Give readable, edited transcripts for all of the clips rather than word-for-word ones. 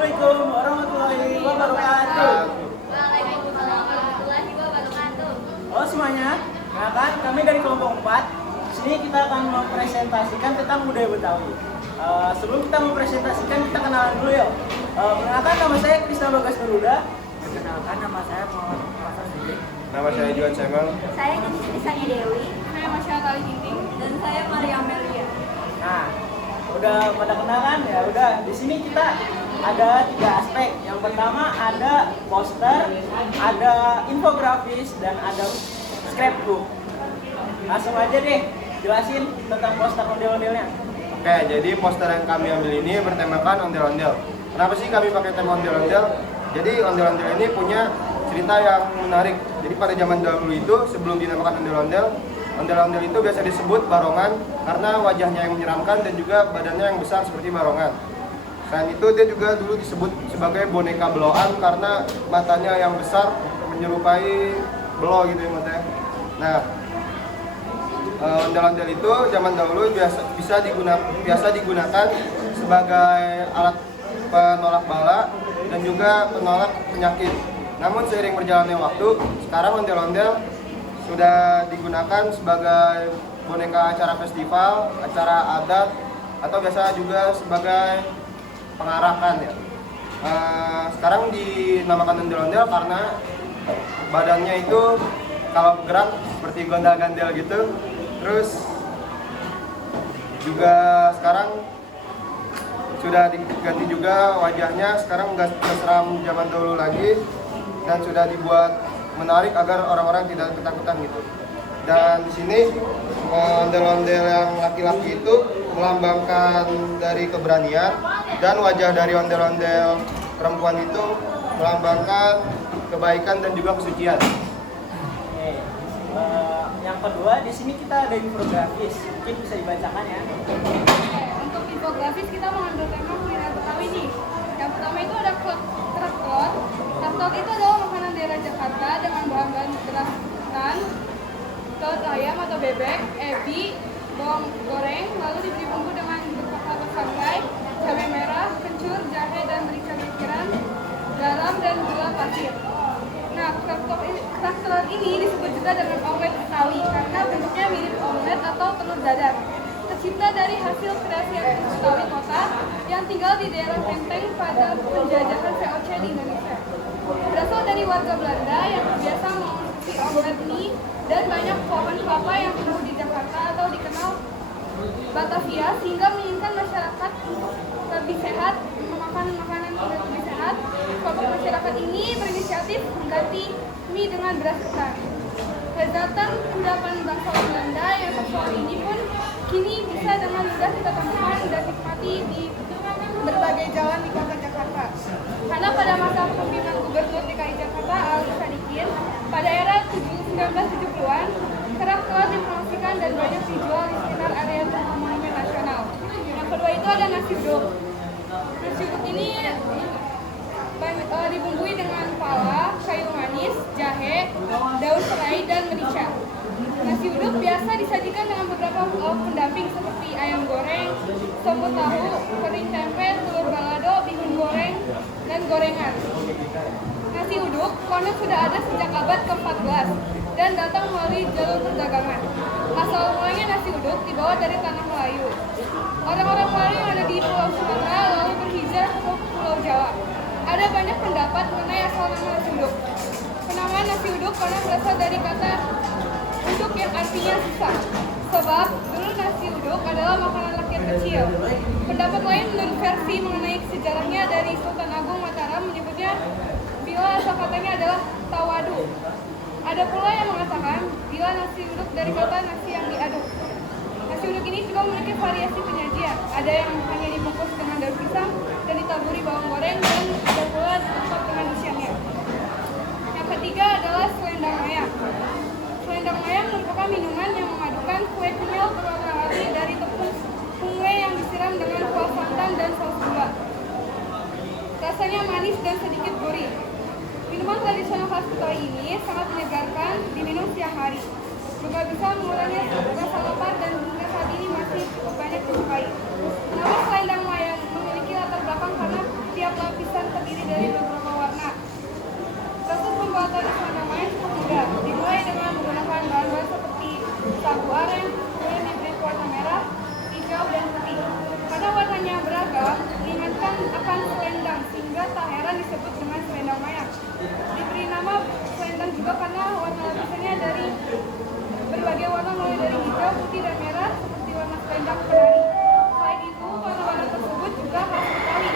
Assalamualaikum warahmatullahi wabarakatuh. Waalaikumsalam warahmatullahi wabarakatuh. Halo semuanya, nah kan kami dari kelompok 4. Di sini kita akan mempresentasikan tentang budaya Betawi. Sebelum kita mempresentasikan, kita kenalan dulu yuk. Perkenalkan, nama saya Krisna Bagas Nuruda. Perkenalkan, nama saya Muhammad Hasan Sidik. Nama saya Juan Semel. Saya Genis Krisani Dewi. Saya Masya Tali Ginting. Dan saya Maria Amelia. Nah, udah pada kenalan ya. Udah di sini kita ada 3 aspek. Yang pertama ada poster, ada infografis, dan ada scrapbook. Langsung aja deh jelasin tentang poster ondel-ondelnya. Oke, jadi poster yang kami ambil ini bertemakan ondel-ondel. Kenapa sih kami pakai tema ondel-ondel? Jadi ondel-ondel ini punya cerita yang menarik. Jadi pada zaman dahulu itu sebelum dinamakan ondel-ondel, ondel-ondel itu biasa disebut barongan karena wajahnya yang menyeramkan dan juga badannya yang besar seperti barongan. Selain itu dia juga dulu disebut sebagai boneka beloan karena matanya yang besar menyerupai belo gitu ya matanya. Nah, ondel-ondel itu zaman dahulu biasa digunakan sebagai alat penolak bala dan juga penolak penyakit. Namun seiring berjalannya waktu, sekarang ondel-ondel sudah digunakan sebagai boneka acara festival, acara adat, atau biasa juga sebagai pengarahan ya. Sekarang dinamakan ondel-ondel karena badannya itu kalau bergerak seperti gondal-gandel gitu. Terus juga sekarang sudah diganti juga wajahnya, sekarang nggak seram zaman dahulu lagi dan sudah dibuat menarik agar orang-orang tidak ketakutan gitu. Dan di sini ondel-ondel yang laki-laki itu melambangkan dari keberanian dan wajah dari ondel-ondel perempuan itu melambangkan kebaikan dan juga kesucian. Oke. Yang kedua di sini kita ada infografis. Mungkin bisa dibacakan ya. Untuk infografis kita mengambil tema kuliner Betawi nih. Yang pertama itu ada kerak telur. Kerak telur itu adalah makanan daerah Jakarta dengan bahan-bahan beras ketan, telur ayam atau bebek, ebi, bawang goreng, lalu diberi bumbu dengan beberapa sangrai, cabai merah, kencur, jahe dan merica bikiran, garam dan gula pasir. Nah, kerak telur ini disebut juga dengan omelet Betawi karena bentuknya mirip omelet atau telur dadar. Tercipta dari hasil kreasi etnis Betawi kota yang tinggal di daerah Menteng pada penjajahan VOC di Indonesia. Berasal dari warga Belanda yang biasa mengonsumsi omelet mie dan banyak pohon kelapa yang tumbuh di Jakarta atau dikenal Batavia sehingga menginginkan masyarakat untuk lebih sehat, memakan makanan yang lebih sehat. Kelompok masyarakat ini berinisiatif mengganti mie dengan beras ketan. Lezatan kudapan bangsa Belanda yang tersohor ini pun kini bisa dengan mudah kita temukan dan nikmati di berbagai jalan di kota Jakarta. Karena pada masa kepemimpinan Gubernur DKI Jakarta Ali Sadikin pada era 1970-an, kerak telur dipromosikan dan banyak dijual di sekitar area monumen nasional. Yang kedua itu ada nasi uduk. Nasi uduk ini dibumbui dengan pala, kayu manis, jahe, daun serai, dan merica. Nasi uduk biasa disajikan dengan beberapa lauk pendamping seperti ayam goreng, soto tahu, kering tempe, telur balado, bihun goreng, dan gorengan. Nasi uduk konon sudah ada sejak abad ke-14 dan datang melalui jalur perdagangan. Asal mulanya nasi uduk dibawa dari tanah Melayu. Orang-orang Melayu yang ada di Pulau Sumatera lalu berhijrah ke Pulau Jawa. Ada banyak pendapat mengenai asal nama nasi uduk. Penamaan nasi uduk konon berasal dari kata uduk yang artinya susah. Sebab dulu nasi uduk adalah makanan rakyat kecil. Pendapat lain menurut versi mengenai sejarahnya dari Sultan Agung Mataram menyebutnya bila asal katanya adalah tawadu. Ada pula yang mengatakan bila nasi uduk dari kata nasi yang diaduk. Nasi uduk ini juga memiliki variasi penyajian. Ada yang hanya dibungkus dengan daun pisang dan ditaburi bawang goreng dan ada pula ditambah dengan isiannya. Yang ketiga adalah selendang mayang. Selendang mayang merupakan minuman yang memadukan kue kenyal berwarna-warni dari tepung kue yang disiram dengan kuah santan dan saus gula. Rasanya manis dan sedikit gurih. Minuman tradisional khas Betawi ini sangat menyegarkan diminum siang hari. Juga bisa mengurangi rasa lapar dan hingga saat ini masih cukup banyak disukai. Nama selendang mayang memiliki latar belakang karena tiap lapisan pembuatan selendang mayang cukup mudah. Dimulai dengan menggunakan bahan-bahan seperti sagu aren, kemudian diberi warna merah, hijau, dan putih. Karena warnanya beragam, mengingatkan akan selendang sehingga tak heran disebut dengan selendang mayang. Diberi nama selendang juga karena warna lapisannya dari berbagai warna mulai dari hijau, putih, dan merah seperti warna selendang penari. Selain itu, warna-warna tersebut juga khas Betawi.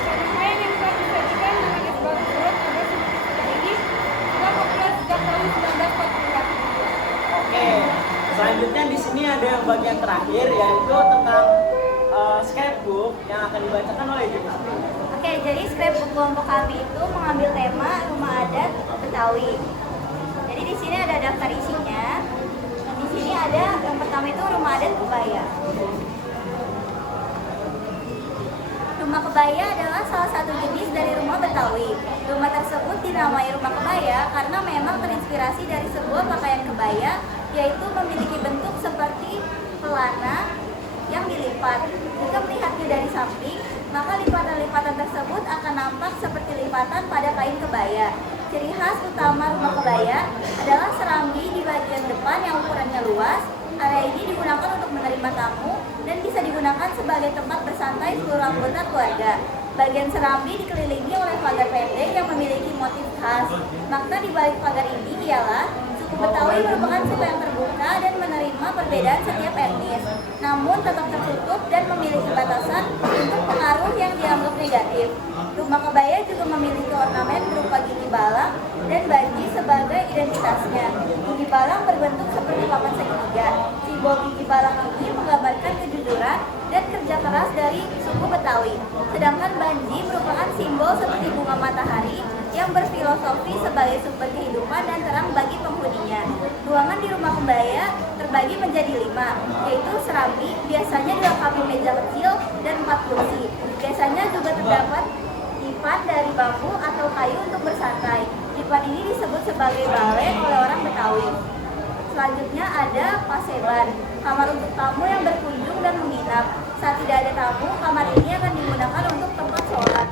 Selendang mayang yang telah disajikan dengan es batu surut atau seperti sekarang ini sudah populer sejak tahun 1940-an. Oke, selanjutnya di sini ada yang bagian terakhir yaitu tentang scrapbook yang akan dibacakan oleh Ibu Kami. Oke, jadi scrapbook kelompok kami itu mengambil tema rumah adat Betawi. Jadi di sini ada daftar isinya. Di sini ada yang pertama itu rumah adat kebaya. Rumah kebaya adalah salah satu jenis dari rumah Betawi. Rumah tersebut dinamai rumah kebaya karena memang terinspirasi dari sebuah pakaian kebaya, yaitu memiliki bentuk seperti pelana yang dilipat. Jika melihatnya dari samping, maka lipatan-lipatan tersebut akan nampak seperti lipatan pada kain kebaya. Ciri khas utama rumah kebaya adalah serambi di bagian depan yang ukurannya luas. Area ini digunakan untuk menerima tamu dan bisa digunakan sebagai tempat bersantai seluruh anggota keluarga. Bagian serambi dikelilingi oleh pagar pendek yang memiliki motif khas. Makna di balik pagar ini ialah suku Betawi merupakan suku yang terbuka dan menerima perbedaan setiap etnis, namun tetap tertutup dan memiliki batasan untuk pengaruh yang dianggap negatif. Rumah kebaya juga memiliki ornamen berupa gigi balang dan banji sebagai identitasnya. Gigi balang berbentuk seperti papan segitiga. Simbol gigi balang ini menggambarkan kejujuran dan kerja keras dari suku Betawi. Sedangkan banji merupakan simbol seperti bunga matahari yang berfilosofi sebagai sumber kehidupan dan terang bagi penghuninya. Ruangan di rumah kebaya terbagi menjadi 5, yaitu serambi, biasanya dilengkapi meja kecil dan 4 kursi. Biasanya juga terdapat lipat dari bambu atau kayu untuk bersantai. Lipat ini disebut sebagai balet oleh orang Betawi. Selanjutnya ada paseban, kamar untuk tamu yang berkunjung dan menginap. Saat tidak ada tamu, kamar ini akan digunakan untuk tempat sholat.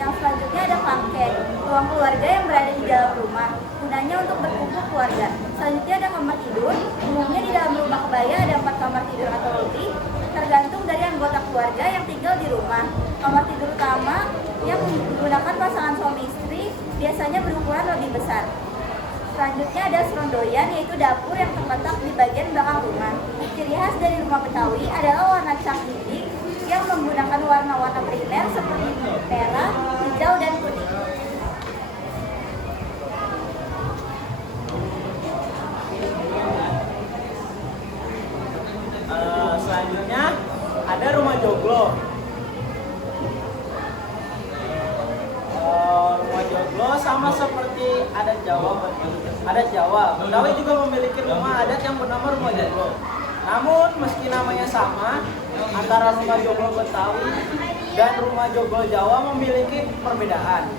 Yang selanjutnya ada pangkeng, ruang keluarga yang berada di dalam rumah, gunanya untuk berkumpul keluarga. Selanjutnya ada kamar tidur, umumnya di dalam rumah kebaya ada 4 kamar tidur atau lebih, tergantung dari anggota keluarga yang tinggal di rumah. Kamar tidur utama yang digunakan pasangan suami istri biasanya berukuran lebih besar. Selanjutnya ada serondoyan, yaitu dapur yang terletak di bagian belakang rumah. Ciri khas dari rumah Betawi adalah warna cat dinding yang menggunakan warna-warna primer seperti merah, hijau, dan putih. Selanjutnya ada rumah joglo. Rumah joglo sama seperti adat Jawa. Betawi juga memiliki rumah adat yang bernama rumah joglo. Namun meski namanya sama, antara rumah joglo Betawi dan rumah joglo Jawa memiliki perbedaan.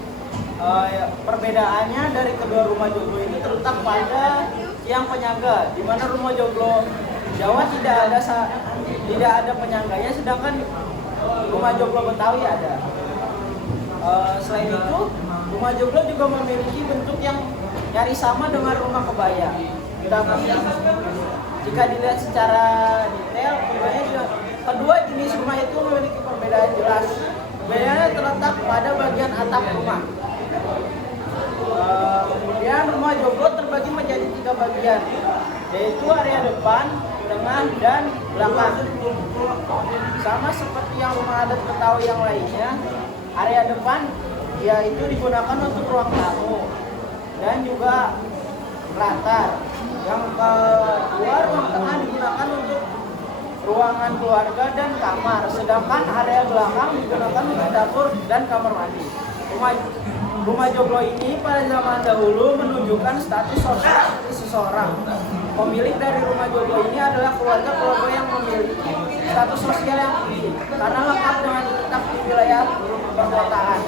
Perbedaannya dari kedua rumah joglo ini terletak pada tiang penyangga, di mana rumah joglo Jawa tidak ada penyangganya, sedangkan rumah joglo Betawi ada. Selain itu, rumah joglo juga memiliki bentuk yang nyaris sama dengan rumah kebaya. Tapi jika dilihat secara detail, kedua jenis rumah itu memiliki perbedaan jelas. Perbedaannya terletak pada bagian atap rumah. Kemudian rumah joglo terbagi menjadi 3 bagian, yaitu area depan, tengah, dan belakang. Sama seperti yang rumah adat Betawi yang lainnya, area depan yaitu digunakan untuk ruang tamu dan juga latar. Yang kedua, ruang tengah digunakan untuk ruangan keluarga dan kamar, sedangkan area belakang digunakan untuk dapur dan kamar mandi. Rumah joglo ini pada zaman dahulu menunjukkan status sosial seseorang. Pemilik dari rumah joglo ini adalah keluarga yang memiliki status sosial yang tinggi karena lengkap dengan letak di wilayah perkotaan.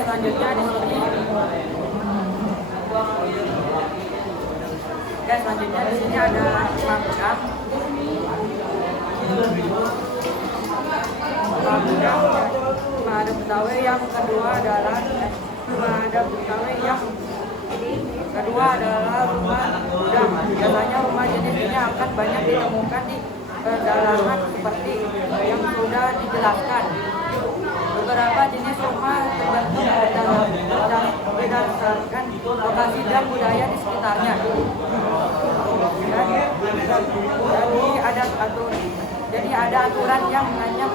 Selanjutnya di sini. Selanjutnya di sini ada makam. Makam ada Betawi yang kedua adalah rumah adat Betawi yang kedua adalah rumah gudang. Biasanya rumah jenis ini akan banyak ditemukan di pedalaman seperti yang sudah dijelaskan. Beberapa jenis rumah terbentuk berdasarkan lokasi dan budaya di sekitarnya. Jadi ada aturan yang hanya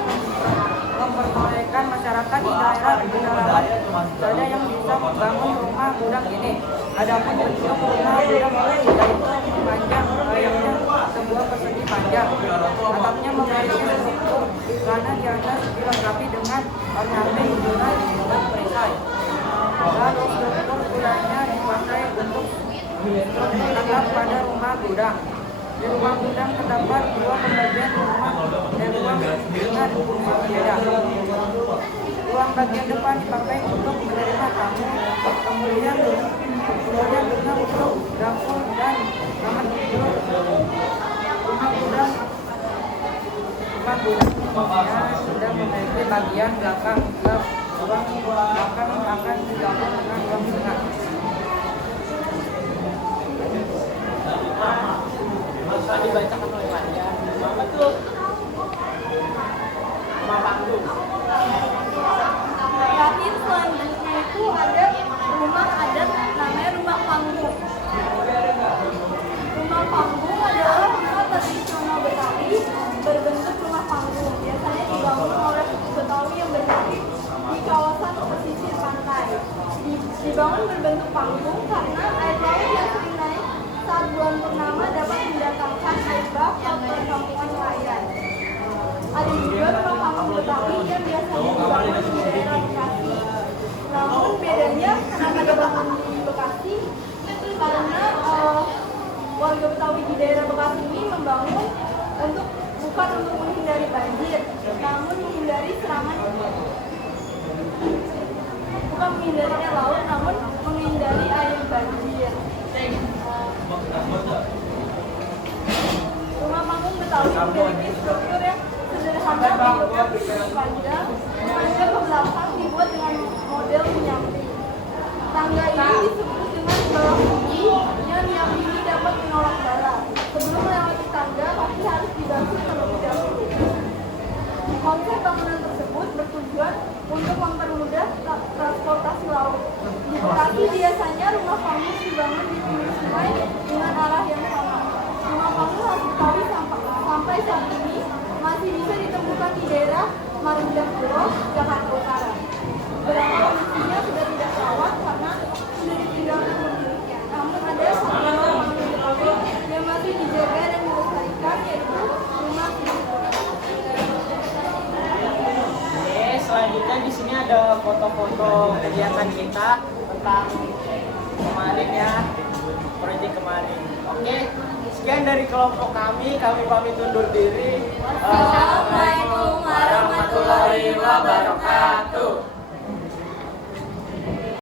memperbolehkan masyarakat di daerah pedalaman saja yang bisa membangun rumah gudang ini. Adapun bentuk rumah gudang ini yaitu memanjang, layaknya sebuah persegi panjang. Atapnya memiliki struktur karena di atas dilengkapi dengan ornamen bunga dan perisai. Lalu struktur gudangnya dipakai untuk struktur atap pada rumah gudang. Di rumah gudang terdapat dua pembagian rumah dan ruang dengan fungsi berbeda. Ruang bagian depan dipakai untuk menerima tamu, kemudian dengan untuk dapur dan kamar tidur. Rumah gudang sudah memiliki bagian belakang. Ruang belakang akan digabung dengan ruang tengah. Tadi dibacakan oleh Maria. Betul. Rumah panggung. Terakhir selanjutnya itu ada rumah adat namanya rumah panggung. Rumah panggung adalah rumah tradisional Betawi berbentuk rumah panggung. Biasanya dibangun oleh suku Betawi yang berdiri di kawasan pesisir pantai. Dibangun berbentuk panggung karena air laut yang sering naik saat bulan purnama dapat mendatangkan air bah ke perkampungan nelayan. Ada juga rumah panggung Betawi yang biasanya dibangun di daerah Bekasi. Namun bedanya kenapa dibangun di Bekasi? Karena warga Betawi di daerah Bekasi ini membangun bukan untuk menghindari banjir, namun menghindari serangan, bukan menghindari laut, namun menghindari air banjir. Rumah panggung Betawi memiliki struktur yang sederhana bentuknya panjang ke belakang dibuat dengan model menyamping. Tangga ini disebut dengan bawah tinggi yang ini dapat menolak bala. Sebelum melewati tangga, kaki harus dibantu terlebih dahulu. Konsep bangunan tersebut bertujuan untuk mempermudah transportasi laut. Di Bekasi biasanya rumah panggung dibangun di pinggir sungai dengan arah yang sama. Rumah panggung khas Betawi sampai saat ini masih bisa ditemukan di daerah Marunda Pulo, Jakarta Utara. Beberapa kondisinya sudah tidak rawat karena sudah ditinggalkan pemiliknya. Namun ada satu rumah panggung Betawi yang masih dijaga dan dilestarikan, yaitu rumah Sisiko. Selanjutnya di sini ada foto-foto kegiatan kita tentang kemarin ya, proyek kemarin. Oke, sekian dari kelompok kami pamit undur diri. Wassalamualaikum warahmatullahi wabarakatuh.